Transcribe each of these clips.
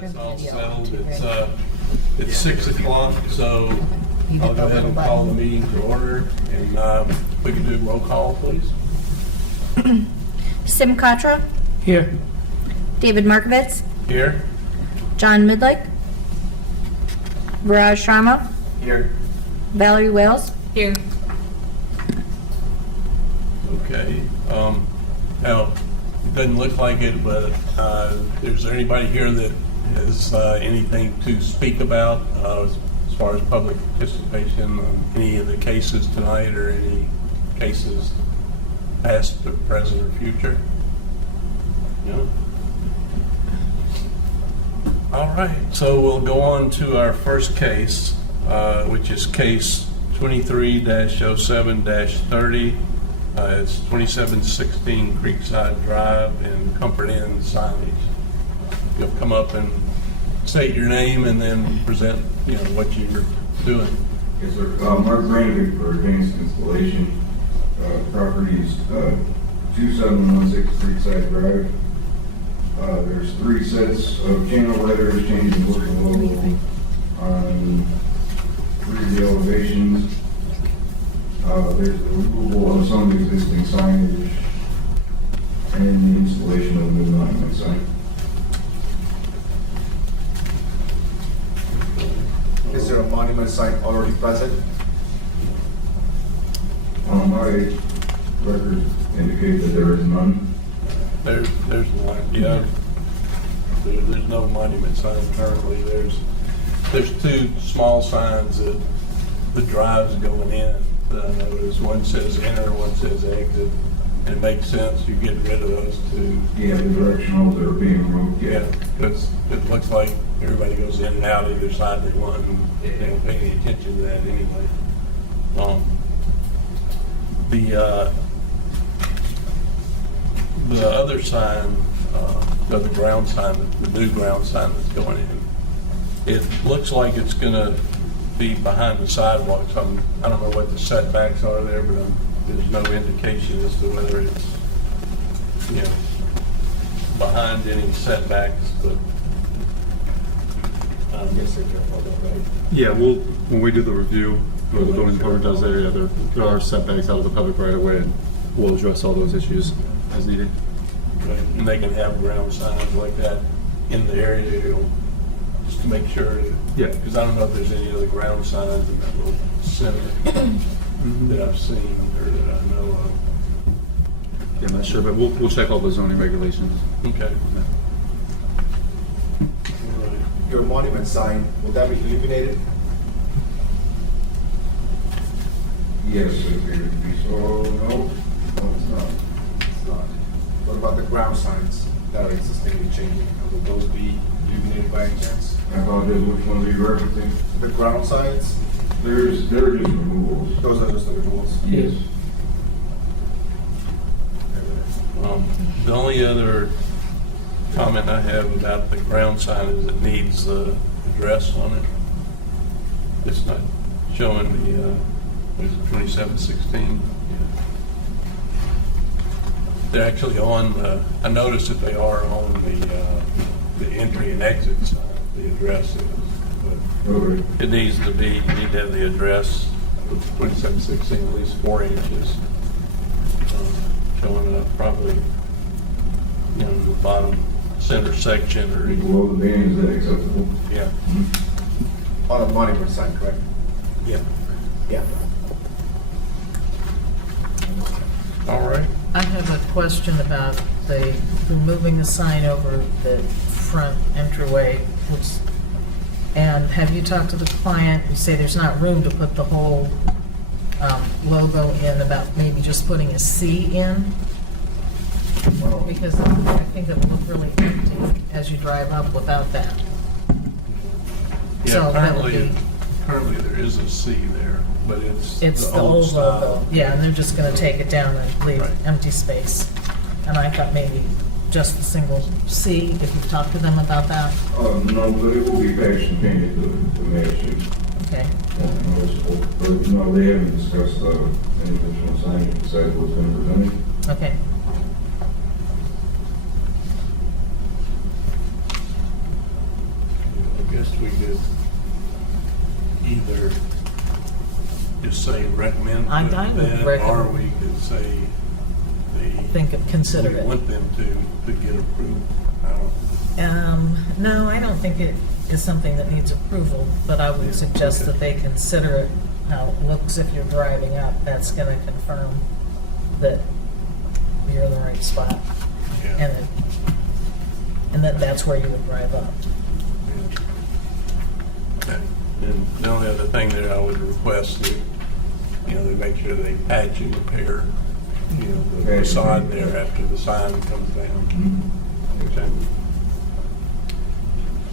That's all settled. It's 6 o'clock, so I'll go ahead and call the meeting to order, and we can do roll call, please. Sim Contra, Here. David Markovitz, Here. John Midlake, Viraj Sharma, Here. Valerie Wales. Here. Okay. Now, it doesn't look like it, but is there anybody here that has anything to speak about as far as public participation on any of the cases tonight, or any cases past, or present, or future? No? All right, so we'll go on to our first case, which is case 23-07-30. It's 2716 Creekside Drive in Comfort Inn signage. You'll come up and state your name and then present, what you're doing. Yes, sir. Mark Brandon for Advanced Installation. Properties 2716 Creekside Drive. There's 3 sets of channel letters changing look and logo on 3 of the elevations. There's the removal of some existing signage and the installation of a new monument sign. Is there a monument sign already present? My records indicate that there is none. There's one, yeah. There's no monument sign currently. There's 2 small signs that the drive's going in. That I noticed. One says enter, one says exit. And it makes sense you get rid of those 2. Yeah, the directionals that are being removed. Yeah, because it looks like everybody goes in and out either side they want, and they don't pay any attention to that anyway. The other sign, the ground sign, the new ground sign that's going in, it looks like it's going to be behind the sidewalks. I don't know what the setbacks are there, but there's no indication as to whether it's, behind any setbacks, but I guess they're careful about that, right? Yeah, when we do the review, or the building department does that area, there are setbacks out of the public right of way, and we'll address all those issues as needed. Okay. And they can have ground signs like that in the area, just to make sure that, Yeah. because I don't know if there's any other ground signs in that little center that I've seen or that I know of. Yeah, I'm not sure, but we'll check all the zoning regulations. Okay. Your monument sign, will that be illuminated? Yes, it appears to be so. No, it's not. It's not. What about the ground signs that are existingly changing? Will those be illuminated by any chance? I apologize, which ones are you referencing? The ground signs, They're just removals. those are just the renewals. Yes. The only other comment I have about the ground sign is it needs the address on it. It's not showing the, what is it, 2716? They're actually on, I noticed that they are on the entry and exit sign, the address is. But Okay. it needs to be, you need to have the address of 2716, at least 4 inches, showing up probably, in the bottom center section or, Below the band, is that acceptable? yeah. On a monument sign, correct? Yeah. Yeah. All right. I have a question about the removing the sign over the front entryway. And have you talked to the client? You say there's not room to put the whole logo in, about maybe just putting a C in? Because I think it would look really empty as you drive up without that. Yeah, So that would currently there is a C there, but it's the old style. logo. Yeah, and they're just gonna take it down and leave Right. empty space. And I thought maybe just a single C, if you've talked to them about that. No, but it will be patched and painted to match it. Okay. But no, they haven't discussed any additional signage besides what's been presented. Okay. could either just say recommend I would that, or recommend- we could say consider we it. want them to get approved. I don't- No, I don't think it is something that needs approval, but I would suggest that they consider it, how it looks if you're driving up. That's gonna confirm that you're in the right spot, Yeah. and that's where you would drive up. Okay. And the only other thing that I would request that, they make sure they patch and repair, the facade there after the sign comes down. Okay.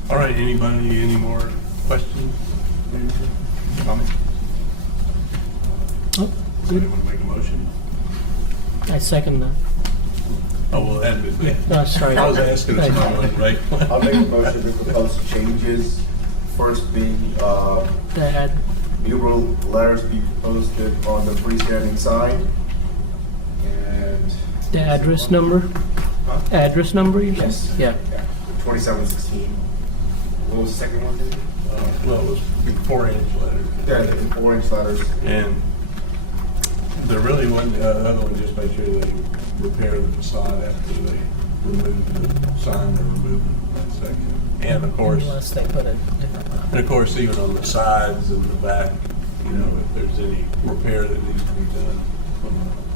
All right, anybody, any more questions? Comments? Oh, Somebody want to make a motion? I second that. Oh, well, that is, yeah. That's right. I was asking if somebody was right. I'll make a motion to propose changes. First being, That mural letters be posted on the freestanding sign. And. the address number? Huh? Address number, you said? Yes. Yeah. 2716. What was the second one, David? Well, it was 4-inch letters. Yeah, the orange letters. And the really one, the other one, just make sure they repair the facade after they remove the sign or remove that section. And of course, Unless they put a different one and of course, even on the sides and the back, if there's any repair that needs to be done from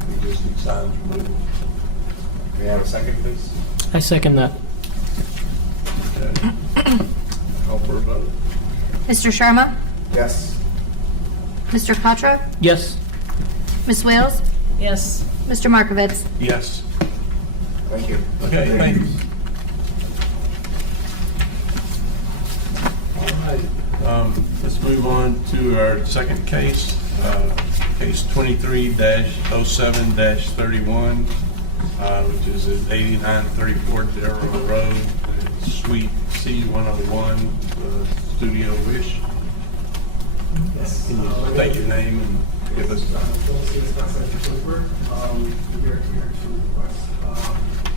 the existing signs removed. May I have a second, please? I second that. Okay. Call for a vote. Mr. Sharma? Yes. Mr. Contra? Yes. Ms. Wales? Yes. Mr. Markovitz? Yes. Thank you. Okay, thanks. All right, let's move on to our second case, case 23-07-31, which is at 8934 Darrell Road, Suite C101, Studio Wish. Yes. Can you state your name and give us? Twinsburg. We're here to request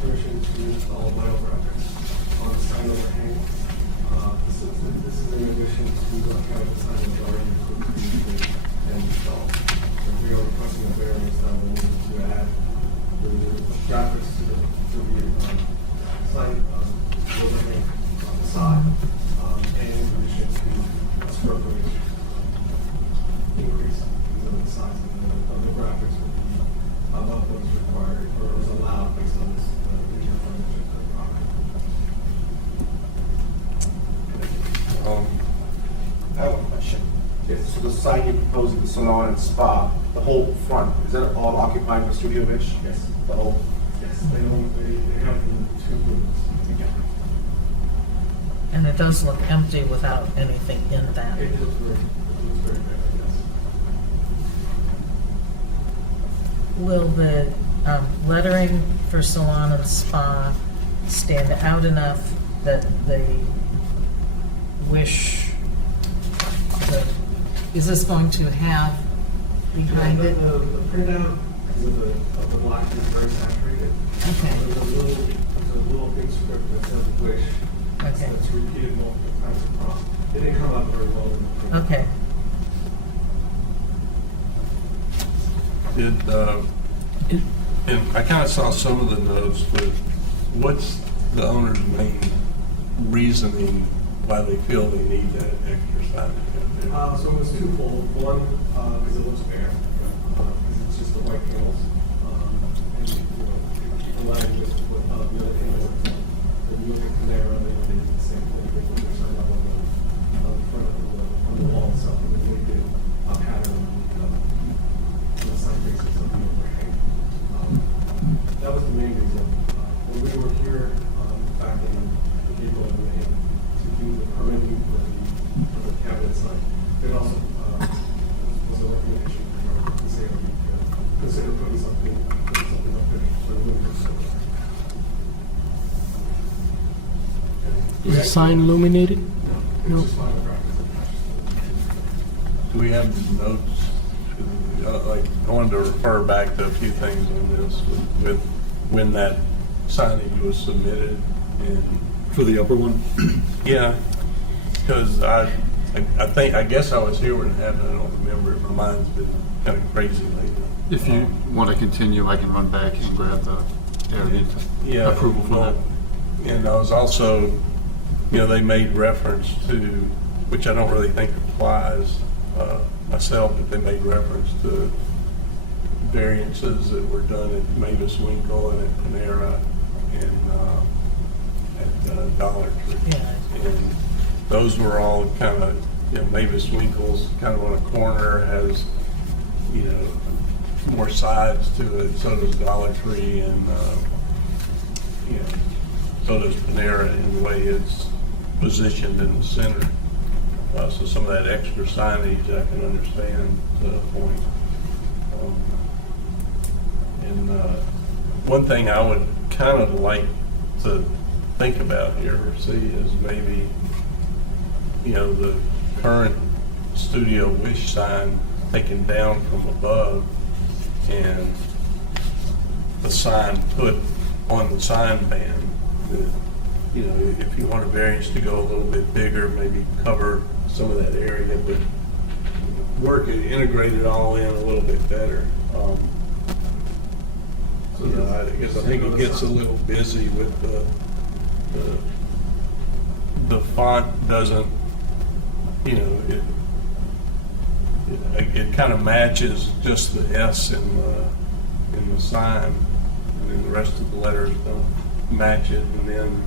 permission to install vinyl graphics on the sign overhang. This is in addition to the kind of sign that's already approved and installed. So we are requesting a variance that will need to add the graphics to the sign overhang on the side, and in addition to a square footage increase because of the size of the graphics will be above what is required or is allowed based on this regional frontage of the property. I have a question. Yes, so the sign you're proposing, the salon and spa, the whole front, is that all occupied for Studio Wish? Yes. The whole? Yes, they have the 2 rooms. And it does look empty without anything in that. It looks very bad, yes. Will the lettering for salon and spa stand out enough that they wish, is this going to have behind it? The printout of the black is very saturated. Okay. There's a little big script that says wish. Okay. That's repeated multiple times across. It didn't come out very well in the print. Okay. And I kind of saw some of the notes, but what's the owner's main reasoning why they feel they need that extra signage out there? So it was twofold. One, because it looks bare, because it's just the white panels. And, aligning with what the other panels. If you look at Panera, they did the same thing. They put their sign up on the front of the wall itself, and then they did a pattern on the sign faces of the overhang. That was the main reason. When we were here back in April and May to do the permitting for the cabinet sign, it also was a recommendation from the city to consider putting something up there for the winter. Is the sign illuminated? No, it's just fine practice. Do we have notes? Like, I wanted to refer back to a few things on this with when that signage was submitted and, For the upper one? yeah, because I guess I was here when it happened, I don't remember, my mind's been kind of crazy lately. If you want to continue, I can run back and grab the Yeah, approval for that. And I was also, they made reference to, which I don't really think applies myself, but they made reference to variances that were done at Mavis Winkle and at Panera and at Dollar Tree. Yeah. And those were all kind of, Mavis Winkle's kind of on a corner, has, more sides to it. So does Dollar Tree, and so does Panera in the way it's positioned in the center. So some of that extra signage I can understand to a point. And one thing I would kind of like to think about here or see is maybe, the current Studio Wish sign taken down from above and the sign put on the sign band. That, if you want a variance to go a little bit bigger, maybe cover some of that area, but integrate it all in a little bit better. I guess I think it gets a little busy with the font doesn't, it kind of matches just the S in the sign, and then the rest of the letters don't match it, and then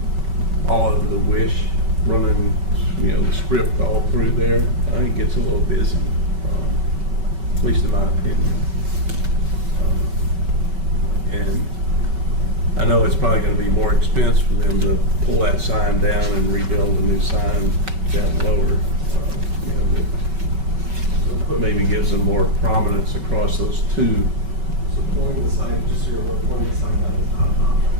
all of the wish running, the script all through there, I think it gets a little busy, at least in my opinion. And I know it's probably going to be more expense for them to pull that sign down and rebuild a new sign down lower. That maybe gives them more prominence across those two. So pulling the sign, just so you're aware, pulling the sign down is not an option.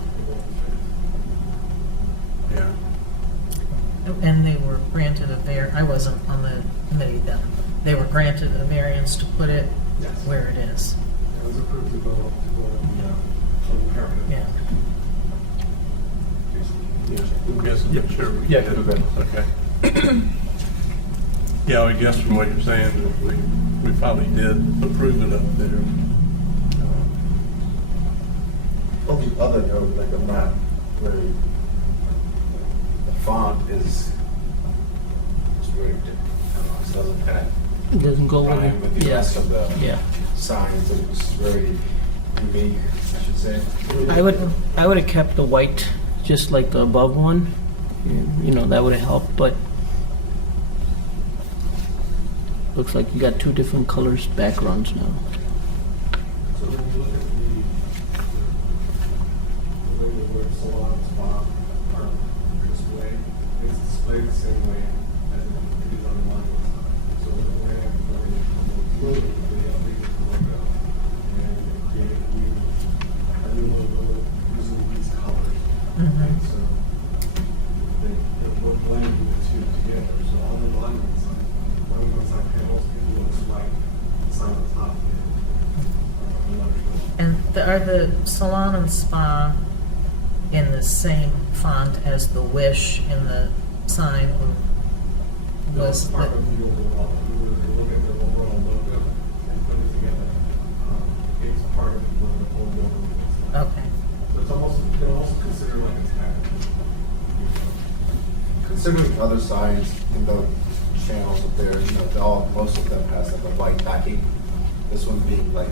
Yeah. And they were granted I wasn't on the committee then. They were granted a variance to put it Yes. where it is. It was approved to go on the permanent. Yeah. Yes, sure. Yeah, go ahead. Okay. Yeah, I guess from what you're saying, that we probably did approve it up there. Well, the other note, like I'm not very, the font is very different. I don't know, it doesn't kind of It doesn't go rhyme with the yeah. rest of the Yeah. signs. It was very unique, I should say. I would have kept the white just like the above one. That would have helped, but looks like you got two different colors backgrounds now. So when you look at the way the word salon and spa are displayed, it's displayed the same way as it is on the monument sign. So when they have the logo, they updated the logo and created a new logo using these colors. Right? So they were blending the two together. So on the monument sign panels, it looks like the sign on top. And are the salon and spa in the same font as the wish in the sign, or was part the, of the overall, if you were to look at the overall logo and put it together, it's part of what the whole logo looks like. okay. So it's almost, you can also consider like a tag. Considering other signs in the channels up there, most of them has like a white backing. This one being like,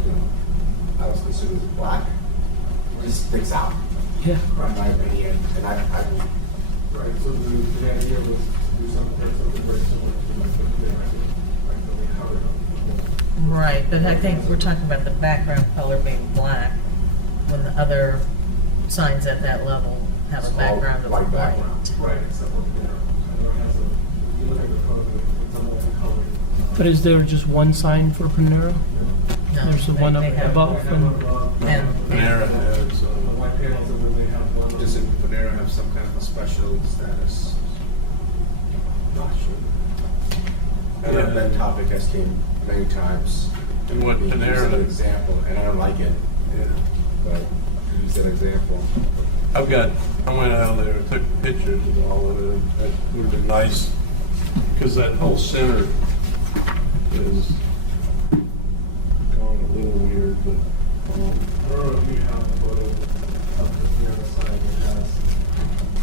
I was considered as black. It just sticks out, Yeah. in my opinion. And I Right, so the idea was to do something very similar to like the clear, like the color. Right, but I think we're talking about the background color being black, when the other signs at that level have a It's all background of white white. background. Right, except for there. I know it has a, you look at the photo, it's a multicolored. But is there just one sign for Panera? No, There's the they- one they up have- above. They have And- Panera has, the white panels, and then they have one. Does Panera have some kind of a special status? Not sure. I know that topic has came many times. And what Being used Panera- as an example, and I don't like it, yeah. but use that example. I went out there and took pictures of all of it. It would have been nice because that whole center is going a little weird, but, I don't know if you have a photo of the Panera sign that has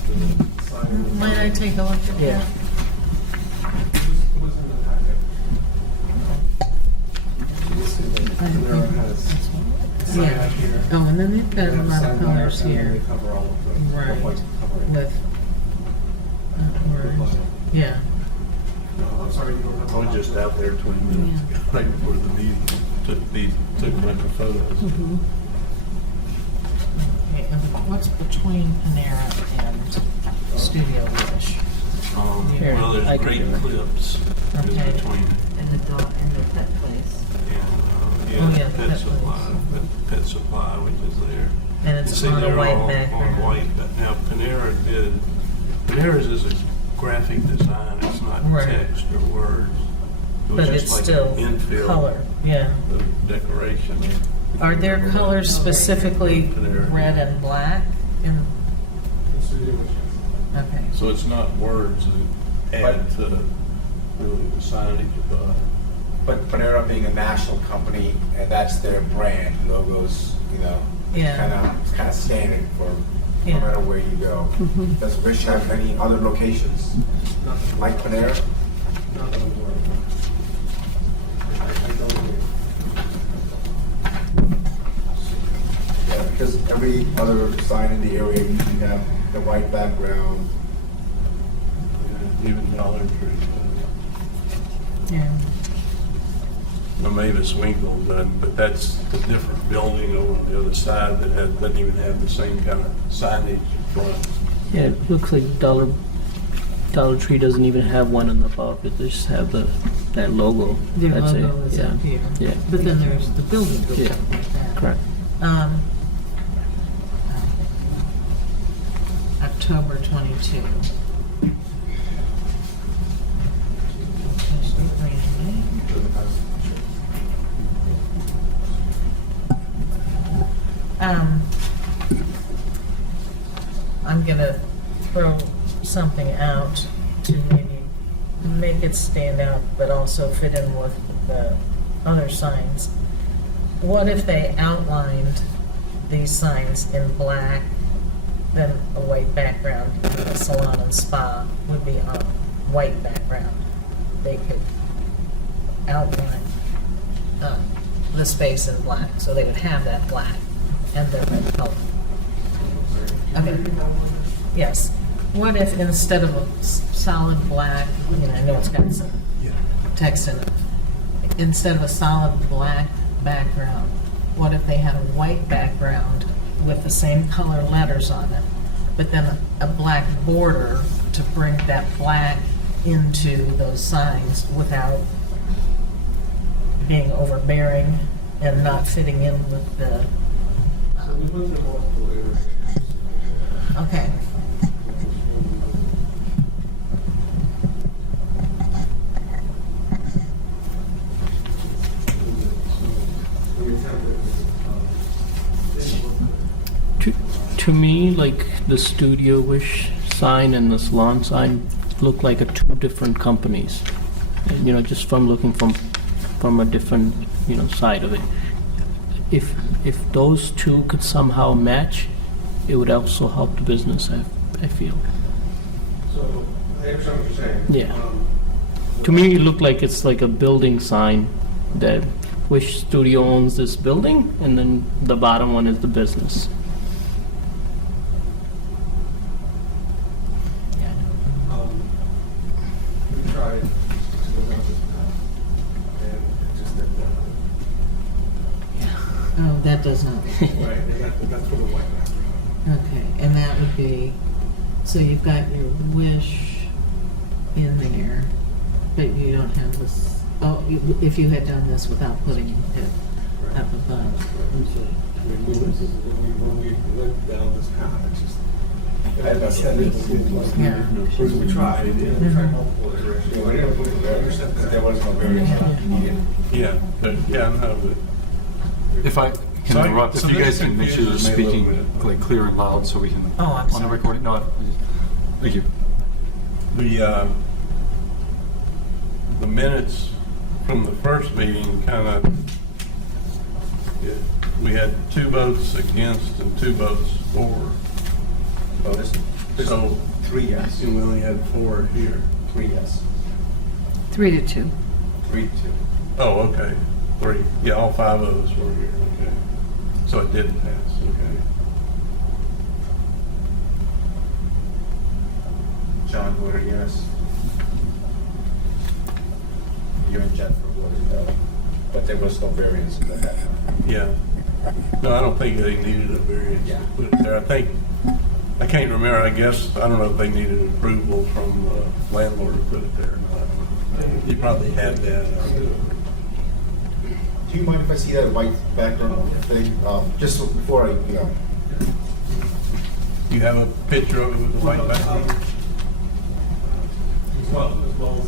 the sign. Might I take a look at Yeah. that? It was in the packet. Panera has sign Yeah. out here. Oh, and then they've They got a have lot of sign there, colors and then here. They cover all of the Right. white covering. With orange. Yeah. No, I'm sorry, you don't have. I was just out there 20 minutes ago, right before the meeting, took a bunch of photos. Okay, and what's between Panera and Studio Wish? Here, Well, I there's can great do it. clips in Okay. between. And the pet place. And, Oh, yeah, the Pet pet Supply, place. Pet Supply, which is there. And You it's see on a they're white all background. On white, but now Panera's is a graphic design, it's not Right. text or words. It was But just it's like still an infill color, yeah. of decoration. Are there colors specifically Panera. red and black? In, The studio, which is. okay. So it's not words that add to really the signage above. But Panera being a national company, and that's their brand, logos, you know, Yeah. it's kind of standard for Yeah. no matter where you go. Does Wish have any other locations like Panera? Not that I'm aware of. I don't believe. Yeah, because every other sign in the area usually have the white background. Even Dollar Tree. Yeah. Well, Mavis Winkle, but that's a different building over on the other side that doesn't even have the same kind of signage front. Yeah, it looks like Dollar Tree doesn't even have one in the above. It just have that logo. Their That's it. logo is Yeah. up here. Yeah. But then there's the building goes Yeah. up like that. Correct. October 22. I'm gonna throw something out to maybe make it stand out, but also fit in with the other signs. What if they outlined these signs in black, then a white background, and the salon and spa would be on white background? They could outline the space in black, so they would have that black and the red color. Okay. Yes. What if instead of a solid black, I mean, I know it's got some text in it, instead of a solid black background, what if they had a white background with the same color letters on it, but then a black border to bring that black into those signs without being overbearing and not fitting in with the, So we went through multiple iterations. okay. We attempted, To me, like the Studio Wish sign and the salon sign look like two different companies. And, you know, just from looking from a different, you know, side of it. If those two could somehow match, it would also help the business, I feel. so I understand what you're saying. Yeah. To me, it looked like it's like a building sign that Wish Studio owns this building, and then the bottom one is the business. We tried to look up this path, and it just didn't work. Oh, that does not. Right, and that's for the white background. Okay, and that would be, so you've got your wish in there, but you don't have this, oh, if you had done this without putting it up above. When we went down this path, it just. That's- Yeah. We tried, we tried multiple iterations. Yeah, we didn't put it there, because there was no variance needed. Yeah, no, but If I So can I- interrupt, if so you this guys can make sure you're confuses me a little speaking bit. like clear and loud so we can. Oh, I'm On the sorry. recording, no, thank you. the minutes from the first meeting kind of, we had 2 votes against and 2 votes for. Well, there's So, 3 yes, and we only had 4 here. 3 yes, 3-2. 3-2. Oh, okay. 3. Yeah, all 5 of us were here. Okay. So it didn't pass. Okay. John voted yes. You and Jennifer voted no, but there was no variance in that. Yeah. No, I don't think they needed a variance. Yeah. Put it there. I can't remember. I guess, I don't know if they needed approval from the landlord to put it there or not. You probably had that. Do you mind if I see that white background thing? Just before I, You have a picture of it with the white background? As well as,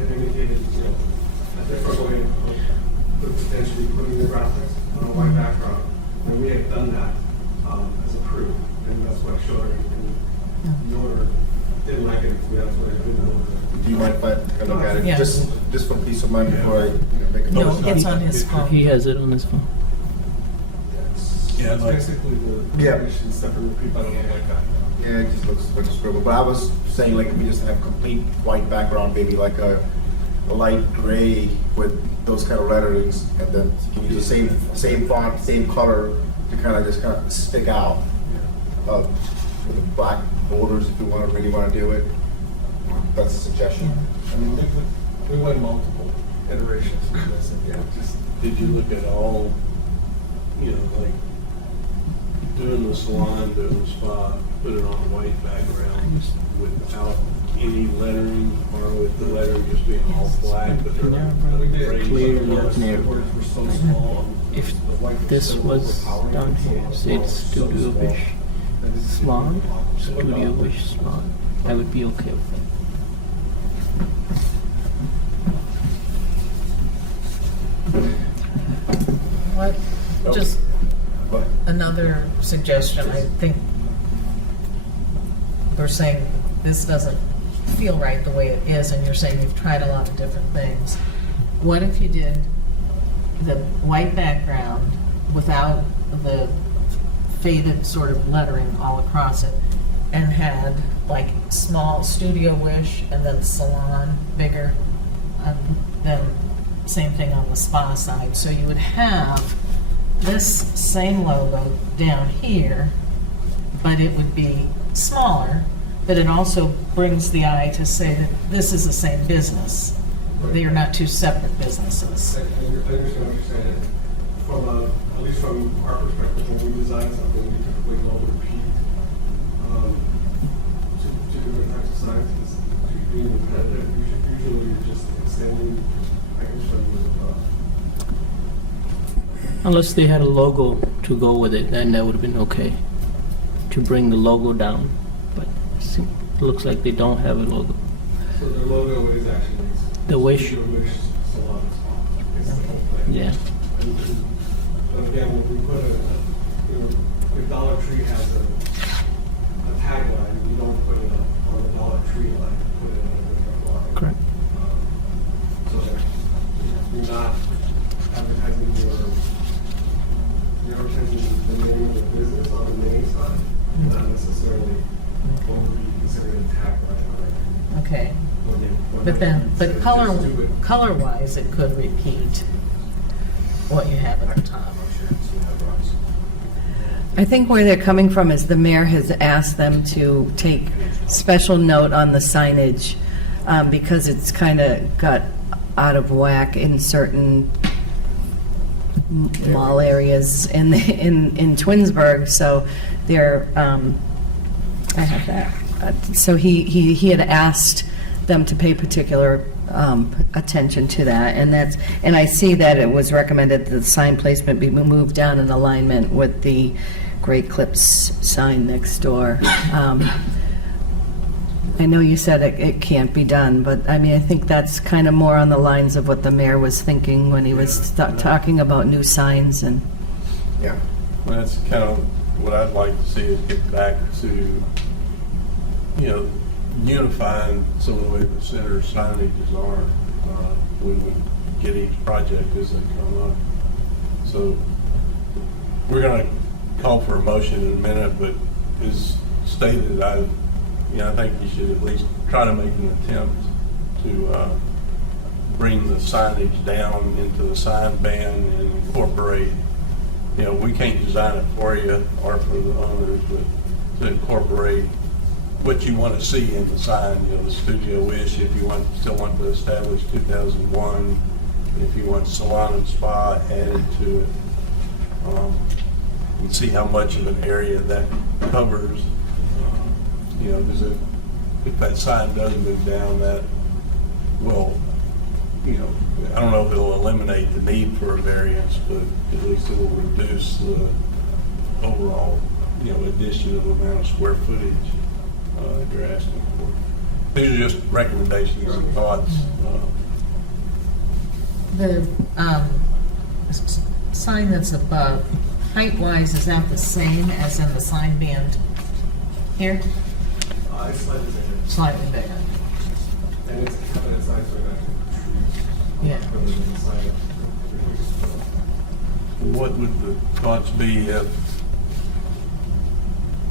it indicated, a different way of potentially putting the graphics on a white background. And we had done that, as approved, and that's what I showed her. And the owner didn't like it, so that's what I didn't. do you mind if I look at it? Yeah. Just for peace of mind before I make a No, motion? it's on his phone. He has it on his phone. Yeah, It's like- basically the Yeah. information stuff and people don't like that. Yeah, it just looks like a scribble. But I was saying, like, if we just have complete white background, maybe like a light gray with those kind of letterings, and then you can use the same font, same color to kind of stick out. With the black borders, if you really want to do it. That's a suggestion. I mean, we went multiple iterations with this, and yeah, just. Did you look at all, like doing the salon, doing the spa, put it on a white background without any lettering, or with the lettering just being all black, but there We did. raised Clear on the look left? near. Borders were so small. If the white was this so was overpowering. down here, say it's So Studio small. Wish Salon, Studio Wish Salon, I would be okay with that. What, just But another suggestion, I think we're saying this doesn't feel right the way it is, and you're saying you've tried a lot of different things. What if you did the white background without the faded sort of lettering all across it, and had like small Studio Wish and then salon bigger, then same thing on the spa side. So you would have this same logo down here, but it would be smaller, but it also brings the eye to say that this is the same business. They are not two separate businesses. I understand what you're saying. From at least from our perspective, when we design something, we typically don't repeat to different types of signs. To being repetitive, usually you're just extending. I can show you. Unless they had a logo to go with it, then that would have been okay, to bring the logo down. But it looks like they don't have a logo. So their logo is actually The Wish. Studio Wish Salon Spa. It's the whole thing. Yeah. But again, when we put if Dollar Tree has a tagline, you don't put it on the Dollar Tree line, you put it on a different line. Correct. So that you're not advertising you're advertising the name of the business on the main side, not necessarily what would be considered a tagline. Okay. When But then, so but just do it. color-wise, it could repeat what you have at the top. I think where they're coming from is the mayor has asked them to take special note on the signage because it's kind of got out of whack in certain mall areas in Twinsburg. So they're, I have that. So he had asked them to pay particular attention to that, and I see that it was recommended that the sign placement be moved down in alignment with the Great Clips sign next door. I know you said it can't be done, but I mean, I think that's kind of more on the lines of what the mayor was thinking when he was talking about new signs and. yeah. Well, that's kind of what I'd like to see is get back to, unifying some of the way the center signages are. we would get each project as they come up. So we're gonna call for a motion in a minute, but as stated, I think you should at least try to make an attempt to bring the signage down into the sign ban and incorporate, we can't design it for you or for the owners, but to incorporate what you want to see in the sign, the studio wish, if you still want to establish 2001, if you want salon and spa added to it, and see how much of an area that covers. Because if that sign does move down, that will, I don't know if it'll eliminate the need for a variance, but at least it will reduce the overall, addition of the amount of square footage that you're asking for. These are just recommendations and thoughts. The sign that's above, height-wise, is that the same as in the sign band here? It's slightly bigger, Slightly bigger. and it's cabinet size, so it actually Yeah. rather than the side of What would the thoughts be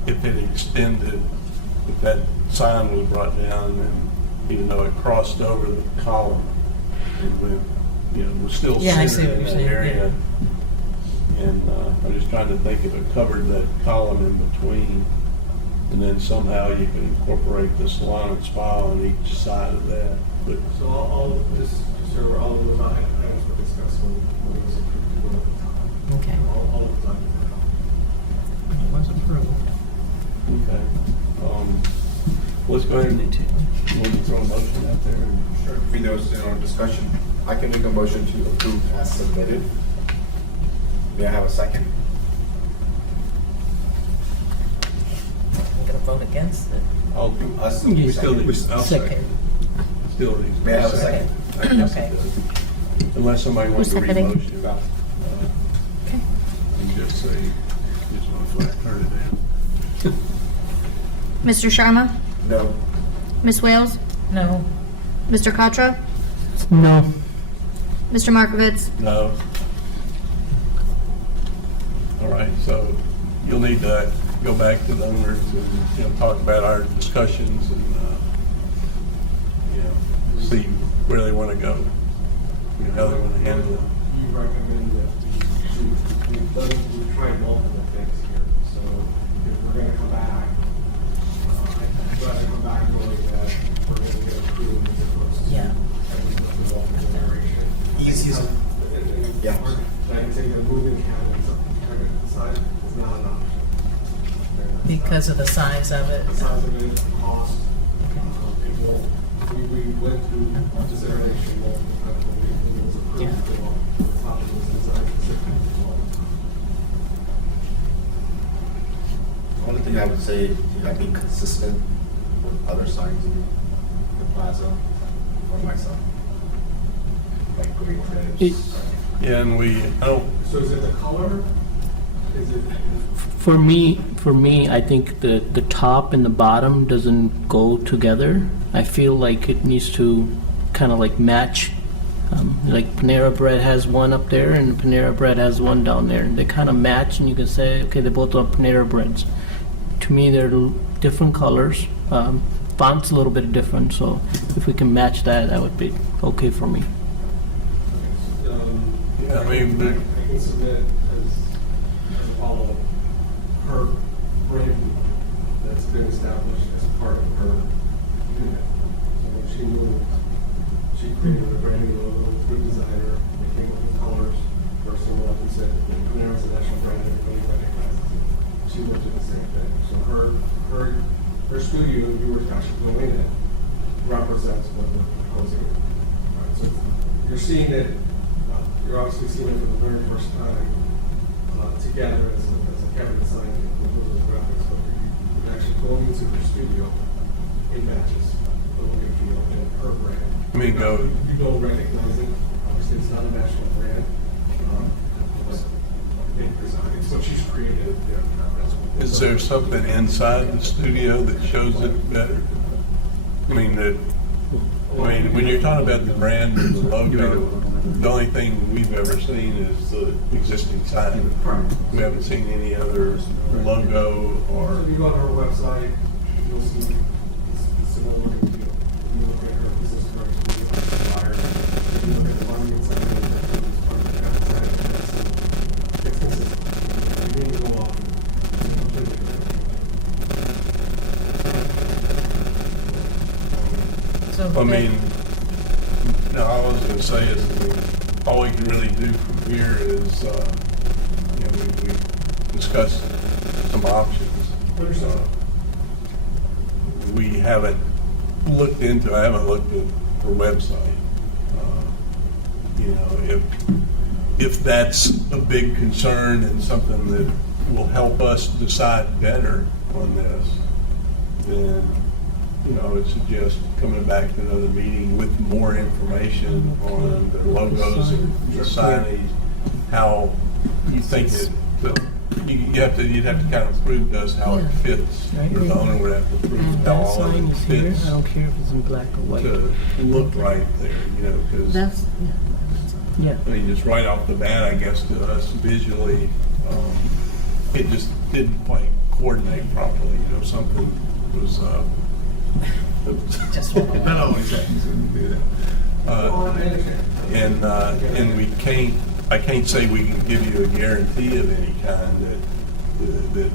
if it extended, if that sign was brought down and even though it crossed over the column, it went, was still Yeah, I see centered what in you're that saying, area. And I'm just trying to think if it covered that column in between, and then somehow you could incorporate the salon and spa on each side of that. But So all of this, so all of those items were discussed when it was approved to go at the time. Okay. All of the time. It was approved. okay, let's go ahead and you want to throw a motion out there. Sure. If there was discussion, I can make a motion to approve as submitted. May I have a second? I'm gonna vote against it. I'll do. Us. We still need. I'll Second. Still need. May I have a second? I guess Okay. it does. Unless somebody wants to Who's seconding? re-motion. Okay. And just say, just want to flat turn it down. Mr. Sharma? No. Ms. Wales? No, Mr. Katra? No. Mr. Markovitz? No. All right, so you'll need to go back to the owners and, talk about our discussions and, see where they want to go, how they want to handle it. You recommend that we've tried multiple things here, so if we're gonna come back, I'd rather come back knowing that we're gonna get approved as opposed to Yeah. having the multiple generation. Easiest. Yeah. I can say that moving cabinets up the side is not an option. because of the size of it. The size of it, the cost, people, we went through consideration multiple times when it was approved. Yeah. The top was designed specifically for all. The only thing I would say, be consistent with other signs in the plaza for myself. Like green cribs. Yeah, and So is it the color? Is it? For me, I think the top and the bottom doesn't go together. I feel like it needs to kind of like match. Like Panera Bread has one up there, and Panera Bread has one down there. And they kind of match, and you can say, okay, they both are Panera Breads. To me, they're different colors. Font's a little bit different, so if we can match that, that would be okay for me. Yeah, I mean, I can submit as a follow-up, her brand that's been established as part of her unit. So when she moved, she created a brand new logo, good designer, they came up with colors, first of all, we said, Panera's a national brand, everybody recognizes it. She looked at the same thing. So her studio, you were actually going in, represents what we're proposing. Right, so you're seeing it, you're obviously seeing it for the very first time together as a cabinet sign with those graphics, but you're actually going into the studio, it matches the look and feel and her brand. I mean, go. You don't recognize it, obviously it's not a national brand, but it's what she's created. Is there something inside the studio that shows it better? I mean, that I mean, when you're talking about the brand and the logo, the only thing we've ever seen is the existing sign. We haven't seen any other logo So or, if you go on her website, you'll see it's similar looking to, you look at her business card, she's a flyer. If you look at the monument sign, it's part of the traffic sign, it's consistent. You need to go off and completely different. So I mean, no, all I was gonna say is, I mean, all we can really do from here is, we discussed some options. We haven't looked into, I haven't looked at her website. If that's a big concern and something that will help us decide better on this, then, I would suggest coming back to another meeting with more information on the logos and the signage, how you think it, you'd have to kind of prove to us how it fits. Or the owner would have to prove how That all of sign it is here, fits I don't care if it's in black or white. to look right there, because, That's, Yeah. I mean, just right off the bat, I guess, to us visually, it just didn't quite coordinate properly, something was, Just one that always happens when you do that. And we can't, I can't say we can give you a guarantee of any kind that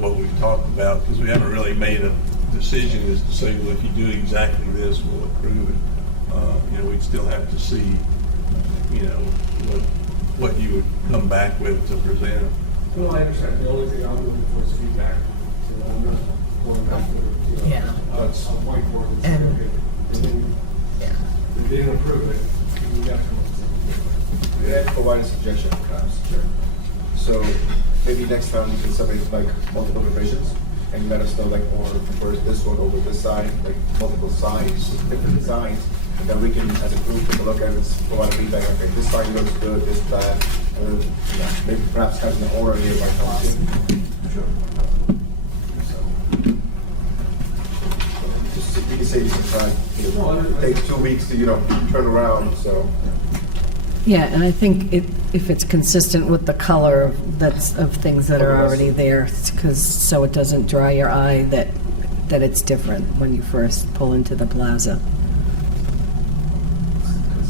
what we've talked about, because we haven't really made a decision as to say, well, if you do exactly this, we'll approve it. We'd still have to see, what you would come back with to present. Well, I understand, the only thing I'm looking for is feedback, so I'm not going back to, Yeah. a whiteboard and And- say, okay, and then Yeah. if they didn't approve it, we got to come up with something. May I provide a suggestion, perhaps? Sure. So maybe next time we can submit like multiple revisions and let us know like, or prefer this one over this side, like multiple signs, different designs, and then we can, as a group, take a look at it, provide feedback, okay, this sign looks good, this bad, and then, maybe perhaps having an order here by council. Sure. Just, we can say you can try, it takes 2 weeks to, turn around, so. yeah, and I think if it's consistent with the color of things that are already there, so it doesn't dry your eye that it's different when you first pull into the plaza.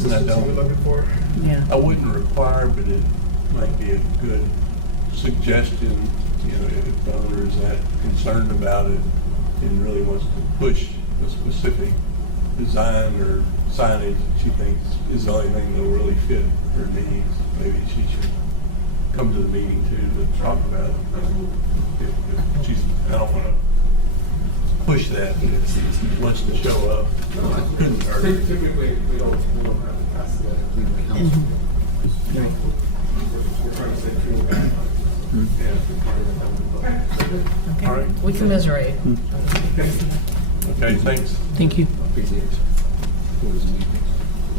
Consistency we're looking for. Yeah. I wouldn't require, but it might be a good suggestion, if the owner is that concerned about it and really wants to push a specific design or signage that she thinks is the only thing that will really fit her needs. Maybe she should come to the meeting too to talk about it. If she's, I don't want to push that, but if she wants to show up, it couldn't hurt. Typically, we don't have to pass that. We're trying to stay true to guidelines. Okay. All right. We commiserate. Okay, thanks. Thank you.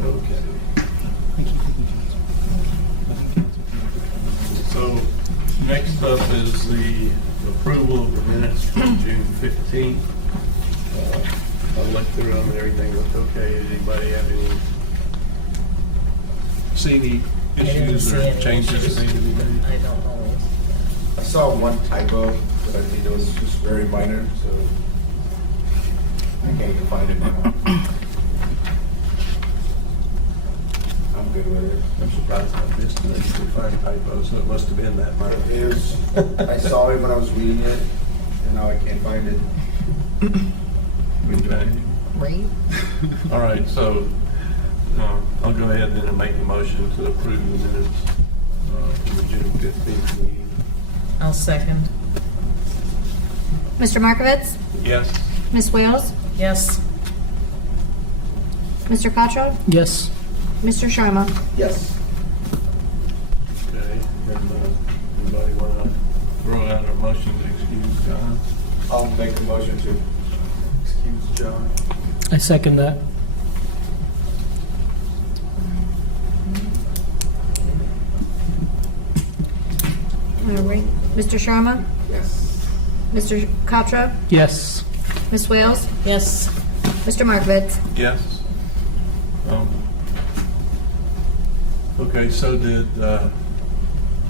Okay. So, next up is the approval of the minutes from June 15th. I looked through them and everything looked okay. Did anybody have see any I didn't issues see or any changes issues. that need to be made? I don't know. I saw one typo, but I think it was just very minor, so I can't even find it now. I'm good with it. I'm surprised I missed it. It's a fine typo, so it must have been that minor. It was, I saw it when I was reading it, and now I can't find it. Okay. Great. All right, so I'll go ahead then and make a motion to approve the minutes from the June 15th meeting. I'll second. Mr. Markovitz? Yes? Ms. Wales? Yes. Mr. Cottrell? Yes. Mr. Sharma? Yes. Okay, then anybody want to throw out a motion to excuse John? I'll make the motion to excuse John. I second that. All right. Mr. Sharma? Yes. Mr. Cottrell? Yes. Ms. Wales? Yes. Mr. Markovitz? Yes. Okay, so did,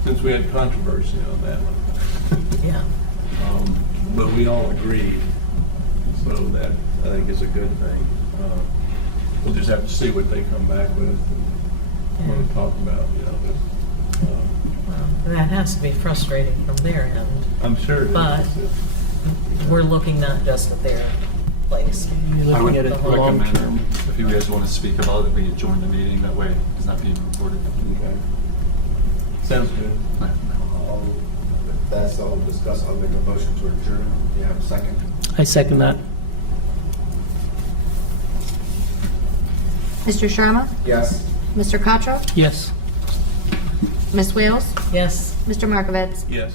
since we had controversy on that one, Yeah. but we all agreed, so that, I think, is a good thing. We'll just have to see what they come back with and want to talk about, you know, but, Well, that has to be frustrating from their end. I'm sure it is. But we're looking not just at their place. You're I would looking at it long recommend, term. if you guys want to speak about it, we could join the meeting, that way it's not being recorded. Okay. Sounds good. If that's all we'll discuss, I'll make a motion to adjourn. You have a second? I second that. Mr. Sharma? Yes. Mr. Cottrell? Yes. Ms. Wales? Yes. Mr. Markovitz? Yes.